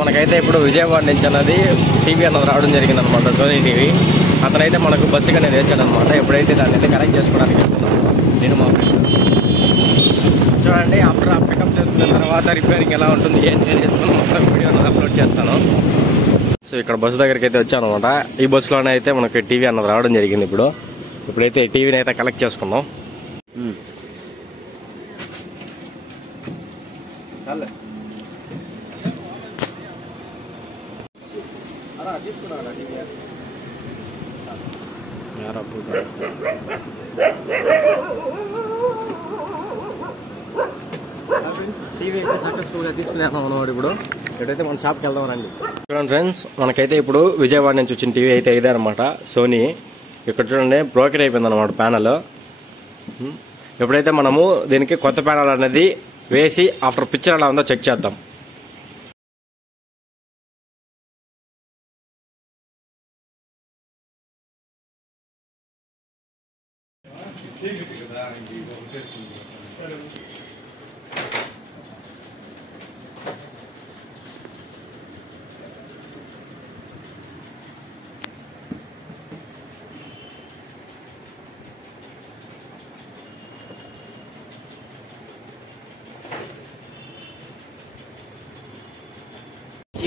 మనకైతే ఇప్పుడు విజయవాడ నుంచి అన్నది టీవీ అన్నది రావడం జరిగింది అనమాట, సోనీ టీవీ. అతనైతే మనకు బస్సుగా నేను వేసాడనమాట. ఎప్పుడైతే దాన్ని అయితే కనెక్ట్ చేసుకోవడానికి వెళ్తున్నాను నేను మా ఫ్రెండ్. చూడండి, ఆఫ్టర్ పికప్ చేసుకున్న తర్వాత రిపేరింగ్ ఎలా ఉంటుంది ఏంటి నేను చేసుకుని మొత్తం వీడియో అప్లోడ్ చేస్తాను. సో ఇక్కడ బస్సు దగ్గరికి అయితే వచ్చాను అనమాట. ఈ బస్సులోనే అయితే మనకి టీవీ అన్నది రావడం జరిగింది. ఇప్పుడైతే ఈ టీవీని అయితే కలెక్ట్ చేసుకుందాం. టీవీ అయితే సక్సెస్ఫుల్గా తీసుకున్నాను అన్నమాట. ఇప్పుడు ఎక్కడైతే మన షాప్కి వెళ్దాం రండి. చూడండి ఫ్రెండ్స్, మనకైతే ఇప్పుడు విజయవాడ నుంచి వచ్చిన టీవీ అయితే ఇదే అనమాట, సోనీ. ఇక్కడ చూడండి బ్రోకెట్ అయిపోయింది అనమాట ప్యానల్. ఎప్పుడైతే మనము దీనికి కొత్త ప్యానల్ అనేది వేసి ఆఫ్టర్ పిక్చర్ ఎలా ఉందో చెక్ చేద్దాం.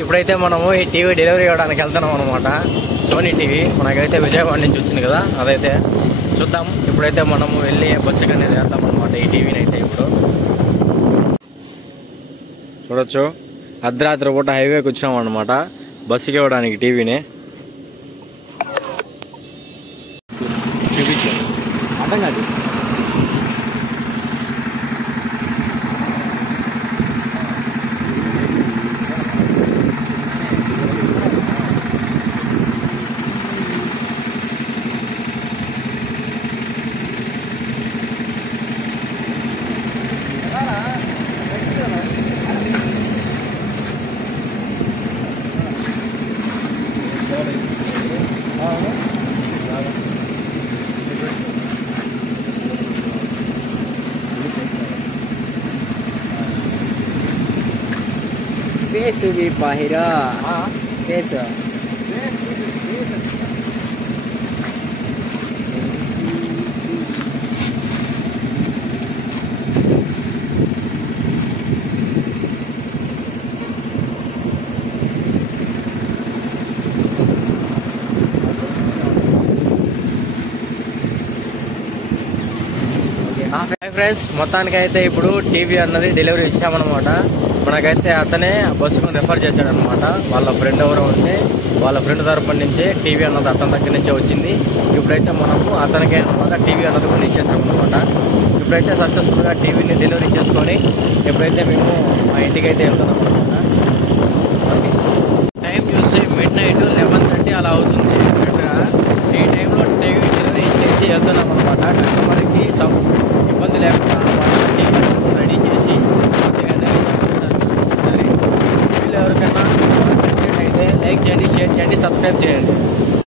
ఇప్పుడైతే మనము ఈ టీవీ డెలివరీ ఇవ్వడానికి వెళ్తున్నాం అనమాట. సోనీ టీవీ మనకైతే విజయవాడ నుంచి వచ్చింది కదా, అదైతే చూద్దాం. ఇప్పుడైతే మనము వెళ్ళి బస్సుకి అనేది వేద్దాం అనమాట ఈ టీవీని అయితే. ఇప్పుడు చూడొచ్చు, అర్ధరాత్రి పూట హైవేకి వచ్చినాం అనమాట బస్సుకి ఇవ్వడానికి టీవీని. చూపించు అర్థం కాదు. Peso di Pahira. Peso. Friends, మొత్తానికైతే ఇప్పుడు టీవీ అన్నది డెలివరీ ఇచ్చామన్నమాట. మనకైతే అతనే బస్సుకు రెఫర్ చేశాడనమాట. వాళ్ళ ఫ్రెండ్ ఎవరో ఉంటే వాళ్ళ ఫ్రెండ్ తరపున నుంచి టీవీ అన్నది అతని దగ్గర నుంచే వచ్చింది. ఇప్పుడైతే మనము అతనికే అనమాట టీవీ అన్నది కూడా ఇచ్చేసామన్నమాట. ఇప్పుడైతే సక్సెస్ఫుల్గా టీవీని డెలివరీ చేసుకొని ఎప్పుడైతే మేము మా ఇంటికి అయితే వెళ్తున్నాం.